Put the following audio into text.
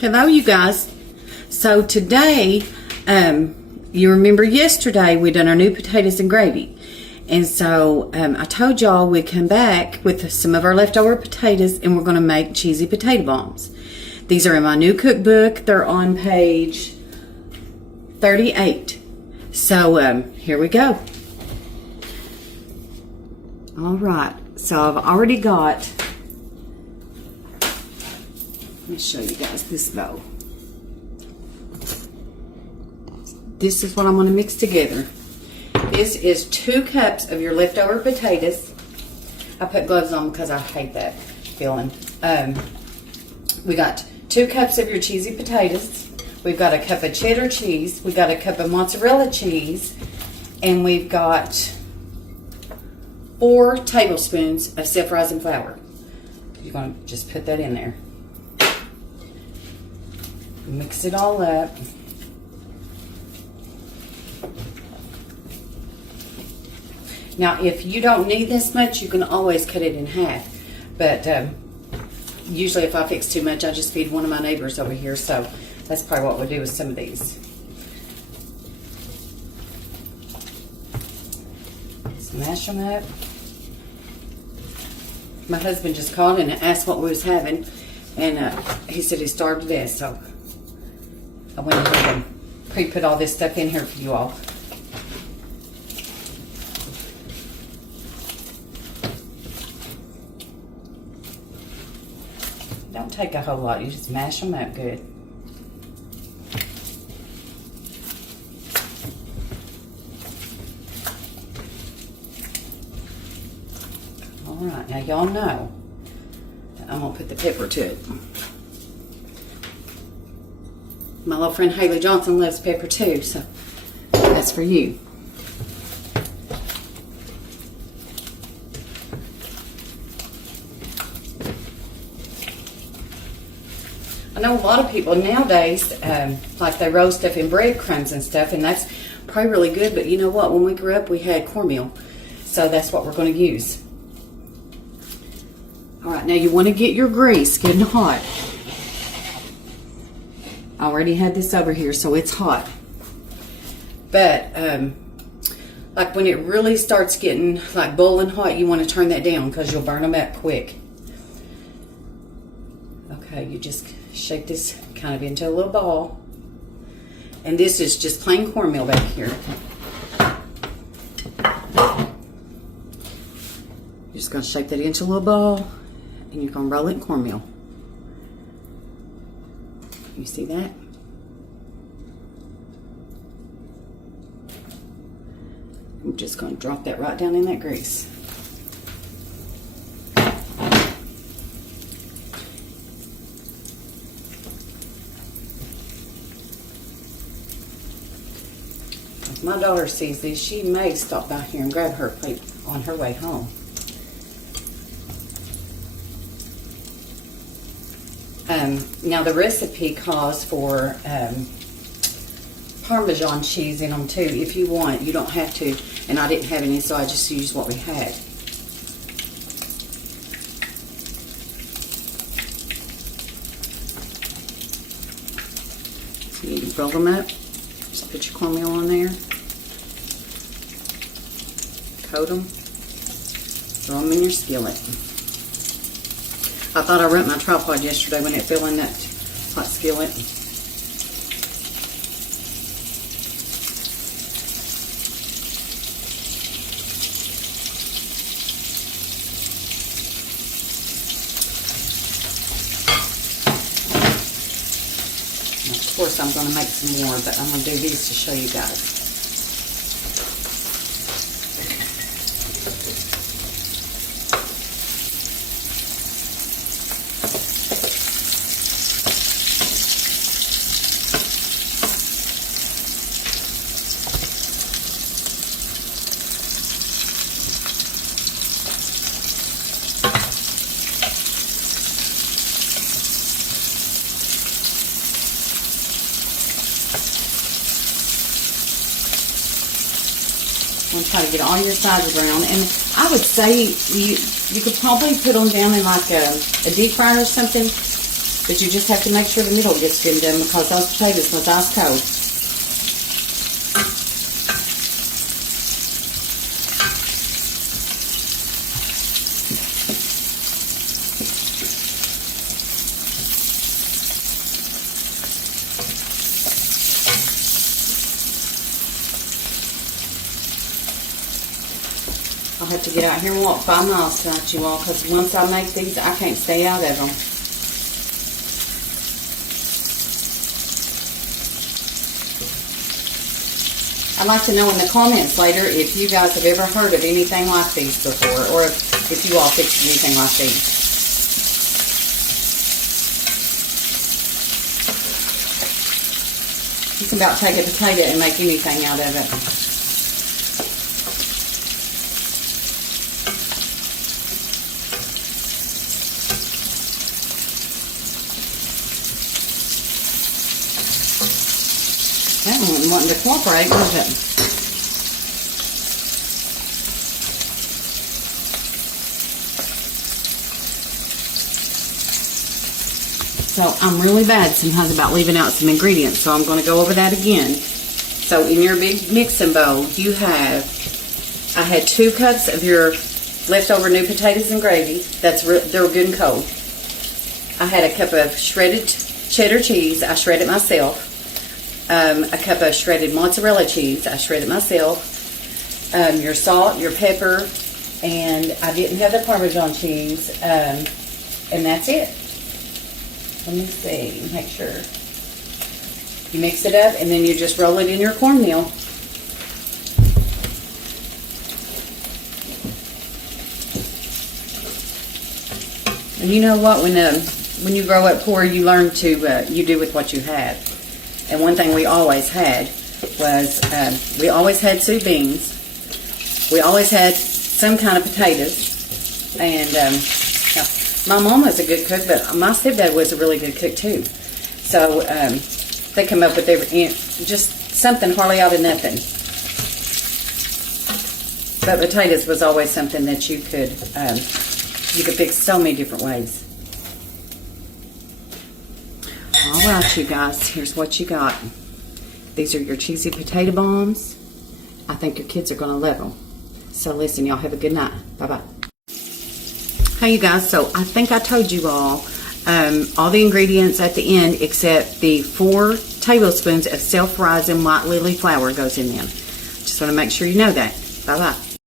Hello, you guys. So today, you remember yesterday we done our new potatoes and gravy. And so I told y'all we'd come back with some of our leftover potatoes and we're going to make cheesy potato bombs. These are in my new cookbook. They're on page 38. So here we go. All right. So I've already got, let me show you guys this bowl. This is what I'm going to mix together. This is 2 cups of your leftover potatoes. I put gloves on because I hate that feeling. We got 2 cups of your cheesy potatoes. We've got a cup of cheddar cheese. We've got a cup of mozzarella cheese. And we've got 4 tablespoons of self-rising flour. You're going to just put that in there. Mix it all up. Now, if you don't need this much, you can always cut it in half. But usually if I fix too much, I just feed one of my neighbors over here. So that's probably what we'll do with some of these. Smash them up. My husband just called and asked what we was having. And he said he starved to death. So I went ahead and pre-put all this stuff in here for you all. Don't take a whole lot, you just mash them up good. Alright, now y'all know that I'm going to put the pepper to it. My little friend Haley Johnson loves pepper too, so that's for you. I know a lot of people nowadays, like they roll stuff in breadcrumbs and stuff, and that's probably really good, but you know what? When we grew up, we had cornmeal, so that's what we're going to use. All right, now you want to get your grease getting hot. I already had this over here, so it's hot. But, like when it really starts getting like boiling hot, you want to turn that down because you'll burn them up quick. Okay, you just shake this kind of into a little ball. And this is just plain cornmeal back here. You're just going to shake that into a little ball and you're going to roll it in cornmeal. You see that? I'm just going to drop that right down in that grease. If my daughter sees this, she may stop by here and grab her plate on her way home. Now the recipe calls for Parmesan cheese in them too. If you want, you don't have to. And I didn't have any, so I just used what we had. So you roll them up. Just put your cornmeal on there. Coat them. Throw them in your skillet. I thought I ruined my tripod yesterday when it fell in that hot skillet. And of course I'm going to make some more, but I'm going to do these to show you guys. I'm trying to get all your sides brown, and I would say you could probably put them down in like a deep fryer or something. But you just have to make sure the middle gets good done because those potatoes was ice cold. I'll have to get out here and walk 5 miles tonight, you all, because once I make these, I can't stay out of them. I'd like to know in the comments later if you guys have ever heard of anything like these before, or if you all fixed anything like these. You can about take a potato and make anything out of it. That one wasn't wanting to cooperate, was it? So I'm really bad sometimes about leaving out some ingredients, so I'm going to go over that again. So in your big mixing bowl, you have, I had 2 cups of your leftover new potatoes and gravy. They're good and cold. I had a cup of shredded cheddar cheese. I shredded myself. A cup of shredded mozzarella cheese. I shredded myself. Your salt, your pepper, and I didn't have the Parmesan cheese. And that's it. Let me see, make sure. You mix it up, and then you just roll it in your cornmeal. And you know what? When you grow up poor, you learn to you do with what you have. And one thing we always had was we always had soup beans. We always had some kind of potatoes. And my mom was a good cook, but my stepdad was a really good cook too. So they come up with just something hardly out of nothing. But potatoes was always something that you could fix so many different ways. Alright, you guys, here's what you got. These are your cheesy potato bombs. I think your kids are going to love them. So listen, y'all have a good night. Bye-bye. Hey, you guys, so I think I told you all the ingredients at the end except the 4 tablespoons of self-rising white lily flour goes in them. Just want to make sure you know that. Bye-bye.